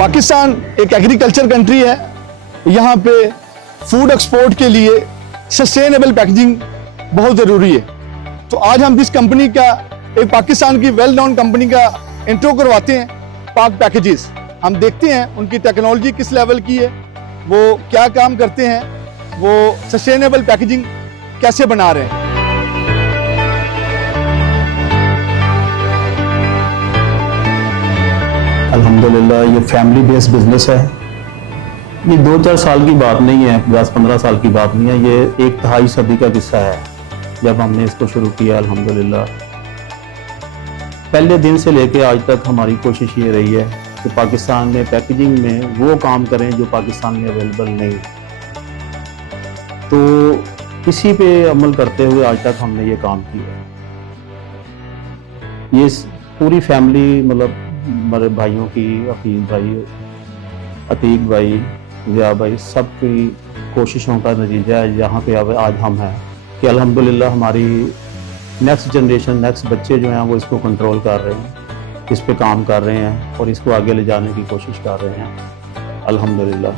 पाकिस्तान एक agriculture country है। यहाँ पे फूड एक्सपोर्ट के लिए सस्टेनेबल पैकेजिंग बहुत ज़रूरी है। तो आज हम जिस कंपनी का, एक पाकिस्तान की वेल नोन कंपनी का इंट्रो करवाते हैं, पाक पैकेजेस, हम देखते हैं उनकी टेक्नोलॉजी किस लेवल की है, वो क्या काम करते हैं, वो सस्टेनेबल पैकेजिंग कैसे बना रहे हैं। अल्हम्दुलिल्लाह ये फैमिली बेस्ड बिजनेस है। ये 2-4 साल की बात नहीं है, 10-15 साल की बात नहीं है, ये एक दहाई सदी का किस्सा है जब हमने इसको शुरू किया। अल्हम्दुलिल्लाह पहले दिन से लेके आज तक हमारी कोशिश ये रही है कि पाकिस्तान में पैकेजिंग में वो काम करें जो पाकिस्तान में अवेलेबल नहीं। तो इसी पे अमल करते हुए आज तक हमने ये काम किया। ये पूरी फैमिली, मतलब हमारे भाइयों की, हफीज भाई, अतीक भाई, ज़िया भाई, सबकी कोशिशों का नतीजा है यहाँ पे अब आज हम हैं कि अल्हम्दुलिल्लाह हमारी नेक्स्ट जनरेशन, नेक्स्ट बच्चे जो हैं वो इसको कंट्रोल कर रहे हैं, इस पे काम कर रहे हैं और इसको आगे ले जाने की कोशिश कर रहे हैं अल्हम्दुलिल्लाह।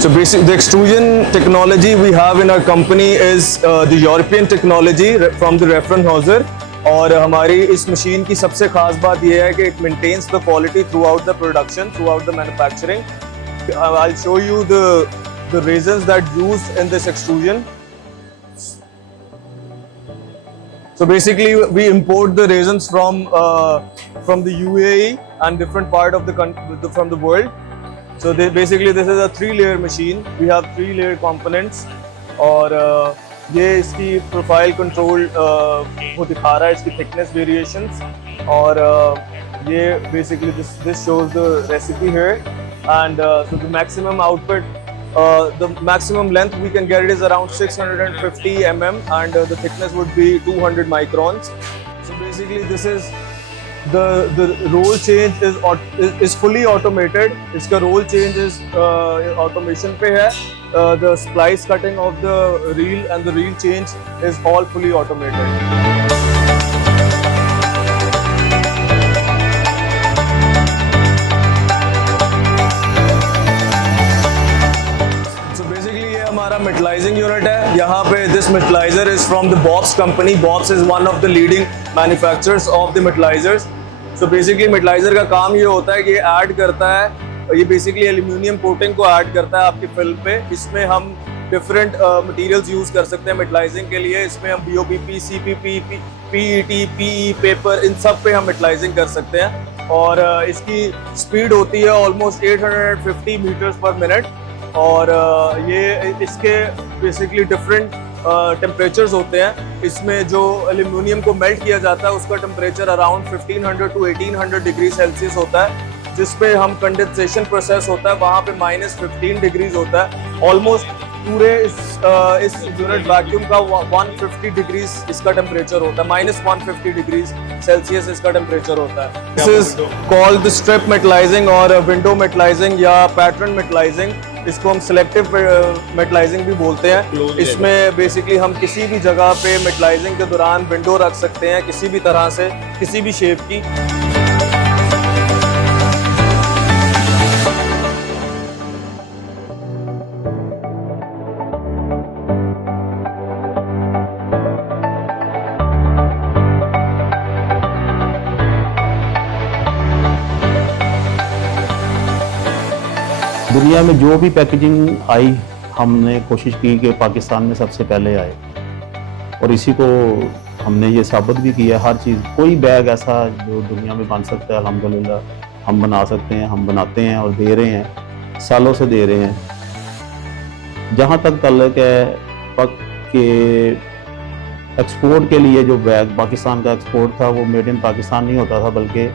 So basically the extrusion technology we have in our company is the European technology from the Reifenhauser, और हमारी इस मशीन की सबसे खास बात यह है कि it maintains the quality throughout the production, throughout the manufacturing. I'll show you the resins that used in this extrusion. So basically we import the resins from the UAE and different part of the from the world. So basically this is a 3-layer machine. We have 3-layer components, और ये इसकी profile control वो दिखा रहा है, इसकी thickness variations, और ये basically this shows the recipe here, and so the maximum output, the maximum length we can get it is around 650 mm, and the thickness would be 200 microns. So basically this is the roll change is fully automated. इसका roll change is automation पे है. The splice cutting of the reel and the reel change is all fully automated. So basically ये हमारा metallizing unit है। यहाँ पे this metallizer is from the Bob's company. Bob's is one of the leading manufacturers of the metallizers. So basically मेटलाइजर का काम ये होता है कि ये ऐड करता है, ये बेसिकली एल्यूमिनियम कोटिंग को ऐड करता है आपकी फिल्म पे। इसमें हम डिफरेंट मटेरियल्स यूज़ कर सकते हैं मेटलाइजिंग के लिए। इसमें हम BOPP, CPP, PET, PE, paper, इन सब पे हम मेटलाइजिंग कर सकते हैं। और इसकी स्पीड होती है ऑलमोस्ट 850 मीटर्स पर मिनट, और ये इसके बेसिकली डिफरेंट टेम्परेचर्स होते हैं। इसमें जो एल्यूमिनियम को मेल्ट किया जाता है उसका temperature around 1500 to 1800 degree Celsius होता है। जिसपे हम कंडेंसेशन प्रोसेस होता है, वहाँ पे -15 डिग्रीज होता है। ऑलमोस्ट पूरे इस यूनिट वैक्यूम का 150 डिग्रीज इसका टेम्परेचर होता है, -150 डिग्रीज सेल्सियस इसका टेम्परेचर होता है। This is called the strip metallising और विंडो मेटलाइजिंग या पैटर्न मेटलाइजिंग। इसको हम सिलेक्टिव मेटलाइजिंग भी बोलते हैं। इसमें बेसिकली हम किसी भी जगह पे मेटलाइजिंग के दौरान विंडो रख सकते हैं, किसी भी तरह से, किसी भी शेप की। दुनिया में जो भी पैकेजिंग आई, हमने कोशिश की कि पाकिस्तान में सबसे पहले आए, और इसी को हमने ये साबित भी किया। हर चीज़, कोई बैग ऐसा जो दुनिया में बन सकता है अल्हम्दुलिल्लाह हम बना सकते हैं, हम बनाते हैं और दे रहे हैं, सालों से दे रहे हैं। जहाँ तक ताल्लुक है पक के एक्सपोर्ट के लिए, जो बैग पाकिस्तान का एक्सपोर्ट था वो मेड इन पाकिस्तान नहीं होता था, बल्कि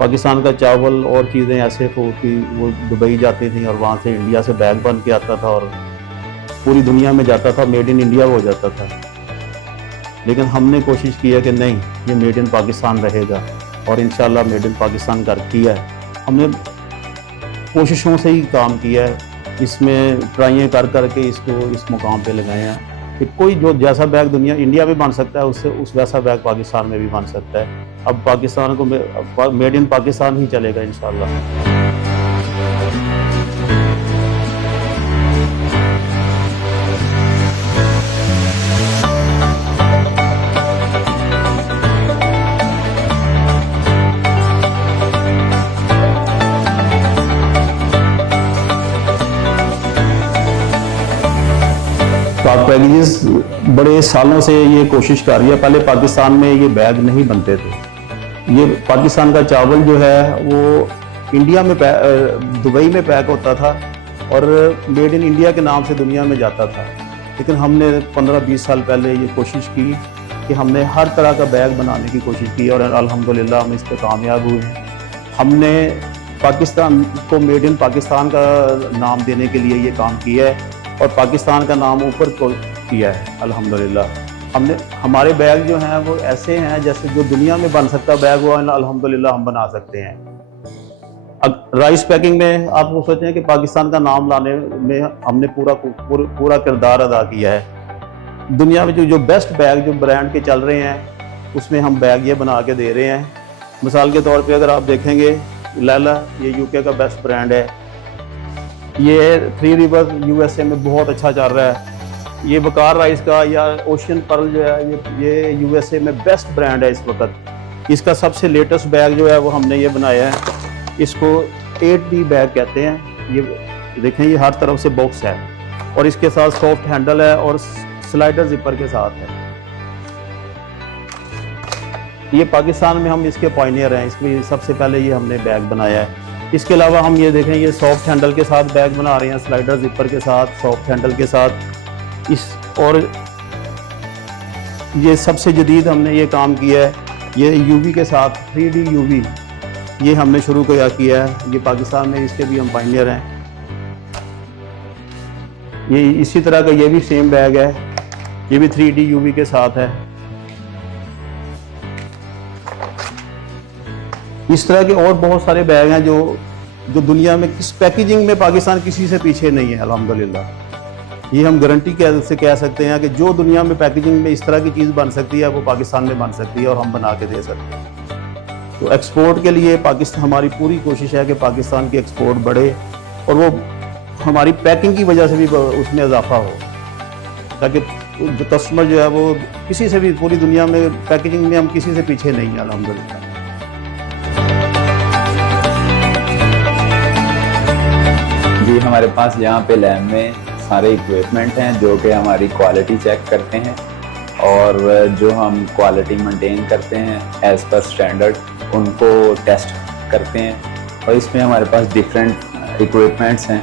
पाकिस्तान का चावल और चीज़ें ऐसे कि वो दुबई जाती थी और वहाँ से इंडिया से बैग बन के आता था और पूरी दुनिया में जाता था, मेड इन इंडिया हो जाता था। लेकिन हमने कोशिश की है कि नहीं, ये मेड इन पाकिस्तान रहेगा और इंशाल्लाह मेड इन पाकिस्तान कर किया है। हमने कोशिशों से ही काम किया है, इसमें ट्राइयाँ कर करके इसको इस मुकाम पे लगाए हैं कि कोई जो जैसा बैग दुनिया इंडिया में बन सकता है उससे उस वैसा बैग पाकिस्तान में भी बन सकता है। अब पाकिस्तान को मेड इन पाकिस्तान ही चलेगा इंशाल्लाह। पाक पैकेजेस बड़े सालों से ये कोशिश कर रही है। पहले पाकिस्तान में ये बैग नहीं बनते थे। ये पाकिस्तान का चावल जो है वो इंडिया में दुबई में पैक होता था और मेड इन इंडिया के नाम से दुनिया में जाता था। लेकिन हमने 15-20 साल पहले ये कोशिश की कि हमने हर तरह का बैग बनाने की कोशिश की और अल्हम्दुलिल्लाह हम इस पर कामयाब हुए हैं। हमने पाकिस्तान को मेड इन पाकिस्तान का नाम देने के लिए ये काम किया है और पाकिस्तान का नाम ऊपर को किया है अल्हम्दुलिल्लाह। हमारे बैग जो हैं वो ऐसे हैं जैसे जो दुनिया में बन सकता बैग वो अल्हम्दुलिल्लाह हम बना सकते हैं। अब राइस पैकिंग में आप वो सोचते हैं कि पाकिस्तान का नाम लाने में हमने पूरा किरदार अदा किया है। दुनिया में जो बेस्ट बैग जो ब्रांड के चल रहे हैं उसमें हम बैग ये बना के दे रहे हैं। मिसाल के तौर पे अगर आप देखेंगे लैला, ये यूके का बेस्ट ब्रांड है। ये 3 रिवर यूएसए में बहुत अच्छा चल रहा है। ये वकार राइस का या ओशियन पर्ल जो है ये यूएसए में बेस्ट ब्रांड है इस वक्त। इसका सबसे लेटेस्ट बैग जो है वो हमने ये बनाया है। इसको 8D बैग कहते हैं। ये देखें, ये हर तरफ से बॉक्स है और इसके साथ सॉफ्ट हैंडल है और स्लाइडर जिपर के साथ है। ये पाकिस्तान में हम इसके पॉइनियर हैं। इसमें सबसे पहले ये हमने बैग बनाया है। इसके अलावा हम ये देखें, ये सॉफ्ट हैंडल के साथ बैग बना रहे हैं, स्लाइडर जिपर के साथ, सॉफ्ट हैंडल के साथ। और ये सबसे जदीद हमने ये काम किया है, ये यूवी के साथ 3D यूवी ये हमने शुरू किया है। ये पाकिस्तान में इसके भी हम पाइनियर हैं। ये इसी तरह का ये भी सेम बैग है, ये भी 3D यूवी के साथ है। इस तरह के और बहुत सारे बैग हैं जो दुनिया में किस पैकेजिंग में पाकिस्तान किसी से पीछे नहीं है अल्हम्दुलिल्लाह। ये हम गारंटी से कह सकते हैं कि जो दुनिया में पैकेजिंग में इस तरह की चीज़ बन सकती है वो पाकिस्तान में बन सकती है और हम बना के दे सकते हैं। तो एक्सपोर्ट के लिए पाकिस्तान हमारी पूरी कोशिश है कि पाकिस्तान की एक्सपोर्ट बढ़े और वो हमारी पैकिंग की वजह से भी उसमें इजाफा हो, ताकि जो कस्टमर जो है वो किसी से भी पूरी दुनिया में पैकेजिंग में हम किसी से पीछे नहीं है अल्हम्दुलिल्लाह। जी, हमारे पास यहाँ पे लैब में सारे इक्विपमेंट हैं जो कि हमारी क्वालिटी चेक करते हैं और जो हम क्वालिटी मेंटेन करते हैं एज़ पर स्टैंडर्ड उनको टेस्ट करते हैं। और इसमें हमारे पास डिफरेंट इक्विपमेंट्स हैं।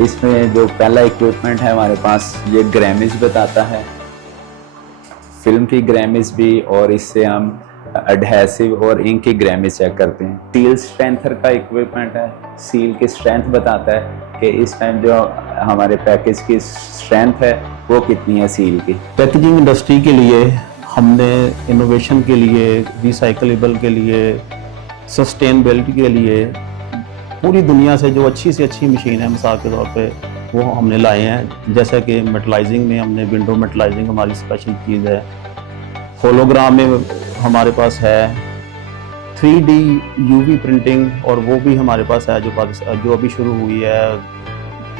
इसमें जो पहला इक्विपमेंट है हमारे पास, ये ग्रामेज बताता है, फिल्म की ग्रामेज भी, और इससे हम एडहेसिव और इंक की ग्रामेज चेक करते हैं। सील स्ट्रेंथर का इक्विपमेंट है, सील की स्ट्रेंथ बताता है कि इस टाइम जो हमारे पैकेज की स्ट्रेंथ है वो कितनी है सील की। पैकेजिंग इंडस्ट्री के लिए हमने इनोवेशन के लिए, रिसाइकलेबल के लिए, सस्टेनेबिलिटी के लिए पूरी दुनिया से जो अच्छी से अच्छी मशीन है मिसाल के तौर पे वो हमने लाए हैं। जैसा कि मेटलाइजिंग में हमने विंडो मेटलाइजिंग हमारी स्पेशल चीज़ है। होलोग्राम में हमारे पास है 3D यूवी प्रिंटिंग और वो भी हमारे पास है जो अभी शुरू हुई है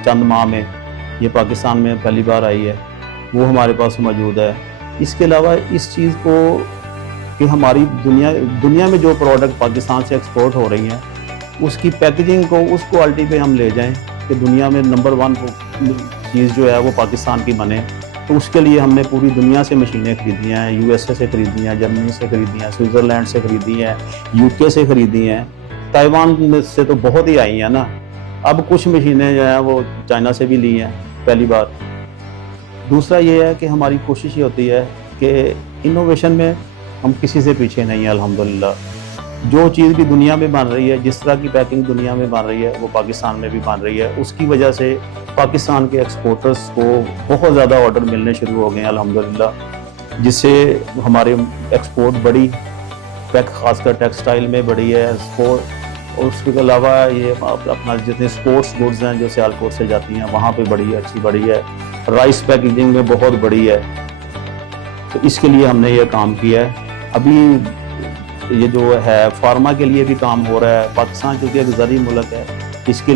चंद माह में। ये पाकिस्तान में पहली बार आई है, वो हमारे पास मौजूद है। इसके अलावा इस चीज़ को कि हमारी दुनिया में जो प्रोडक्ट पाकिस्तान से एक्सपोर्ट हो रही हैं उसकी पैकेजिंग को उस क्वालिटी पे हम ले जाएं कि दुनिया में नंबर 1 चीज़ जो है वो पाकिस्तान की बने। तो उसके लिए हमने पूरी दुनिया से मशीनें खरीदी हैं। यूएसए से खरीदी हैं, जर्मनी से खरीदी हैं, स्विट्ज़रलैंड से खरीदी हैं, यूके से खरीदी हैं, ताइवान में से तो बहुत ही आई हैं ना। अब कुछ मशीनें जो हैं वो चाइना से भी ली हैं पहली बार। दूसरा ये है कि हमारी कोशिश ये होती है कि इनोवेशन में हम किसी से पीछे नहीं हैं अल्हम्दुलिल्लाह। जो चीज़ भी दुनिया में बन रही है, जिस तरह की पैकिंग दुनिया में बन रही है वो पाकिस्तान में भी बन रही है। उसकी वजह से पाकिस्तान के एक्सपोर्टर्स को बहुत ज़्यादा ऑर्डर मिलने शुरू हो गए हैं अल्हम्दुलिल्लाह। जिससे हमारे एक्सपोर्ट बड़ी खासकर टेक्सटाइल में बड़ी है एक्सपोर्ट। और उसके अलावा ये अपना जितने स्पोर्ट्स गुड्स हैं जो सियालकोट से जाती हैं वहाँ पे बड़ी है, अच्छी बड़ी है। राइस पैकेजिंग में बहुत बड़ी है। तो इसके लिए हमने ये काम किया है। अभी ये जो है फार्मा के लिए भी काम हो रहा है। पाकिस्तान चूँकि एक ज़री मुल्क है, इसके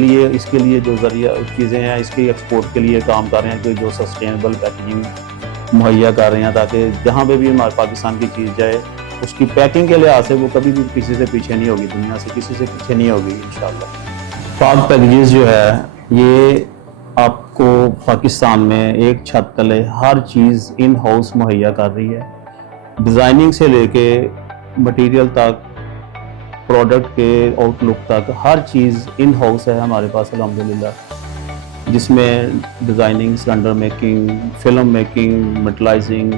लिए जो ज़रिया चीज़ें हैं इसके एक्सपोर्ट के लिए काम कर रहे हैं, कि जो सस्टेनेबल पैकेजिंग मुहैया कर रहे हैं, ताकि जहाँ पे भी हमारे पाकिस्तान की चीज़ जाए उसकी पैकिंग के लिहाज से वो कभी भी किसी से पीछे नहीं होगी, दुनिया से किसी से पीछे नहीं होगी इंशाल्लाह। पाक पैकेजेस जो है ये आपको पाकिस्तान में एक छत तले हर चीज़ इन हाउस मुहैया कर रही है। डिज़ाइनिंग से लेके मटेरियल तक, प्रोडक्ट के आउटलुक तक हर चीज़ इन हाउस है हमारे पास अल्हम्दुलिल्लाह, जिसमें designing, cylinder making, film making, metallizing,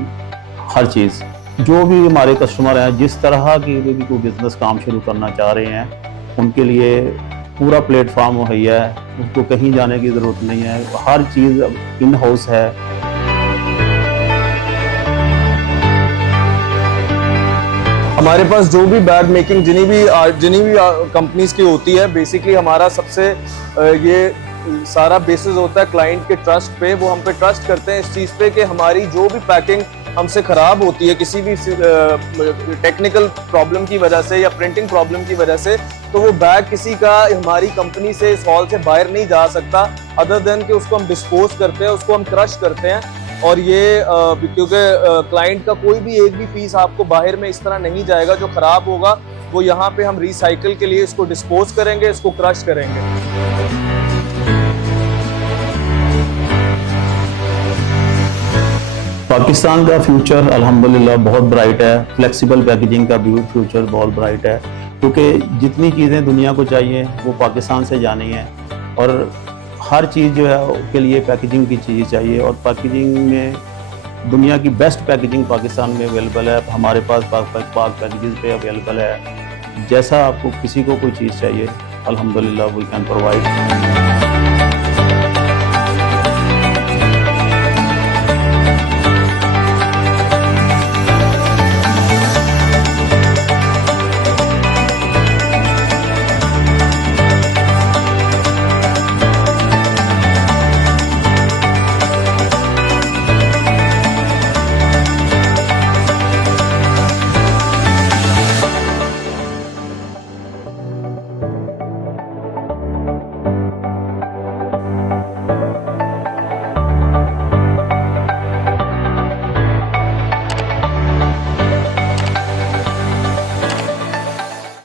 हर चीज़। जो भी हमारे कस्टमर हैं जिस तरह की भी कोई बिज़नेस काम शुरू करना चाह रहे हैं उनके लिए पूरा प्लेटफॉर्म मुहैया है, उनको कहीं जाने की ज़रूरत नहीं है, हर चीज़ इन हाउस है। हमारे पास जो भी बैग मेकिंग जिन्हीं भी कंपनीज की होती है, बेसिकली हमारा सबसे ये सारा बेसिस होता है क्लाइंट के ट्रस्ट पे। वो हम पे ट्रस्ट करते हैं इस चीज़ पे कि हमारी जो भी पैकिंग हमसे ख़राब होती है किसी भी टेक्निकल प्रॉब्लम की वजह से या प्रिंटिंग प्रॉब्लम की वजह से, तो वो बैग किसी का हमारी कंपनी से, इस हॉल से बाहर नहीं जा सकता, अदर देन कि उसको हम डिस्पोज करते हैं, उसको हम क्रश करते हैं। और ये क्योंकि क्लाइंट का कोई भी एक भी पीस आपको बाहर में इस तरह नहीं जाएगा जो ख़राब होगा, वो यहाँ पे हम रिसाइकिल के लिए इसको डिस्पोज करेंगे, इसको क्रश करेंगे। पाकिस्तान का फ्यूचर अल्हम्दुलिल्लाह बहुत ब्राइट है। फ्लेक्सिबल पैकेजिंग का भी फ्यूचर बहुत ब्राइट है, क्योंकि जितनी चीज़ें दुनिया को चाहिए वो पाकिस्तान से जानी है, और हर चीज़ जो है उसके लिए पैकेजिंग की चीज़ चाहिए। और पैकेजिंग में दुनिया की बेस्ट पैकेजिंग पाकिस्तान में अवेलेबल है। हमारे पास पाक पैकेजेस पे अवेलेबल है। जैसा आपको किसी को कोई चीज़ चाहिए अल्हम्दुलिल्लाह वी कैन प्रोवाइड।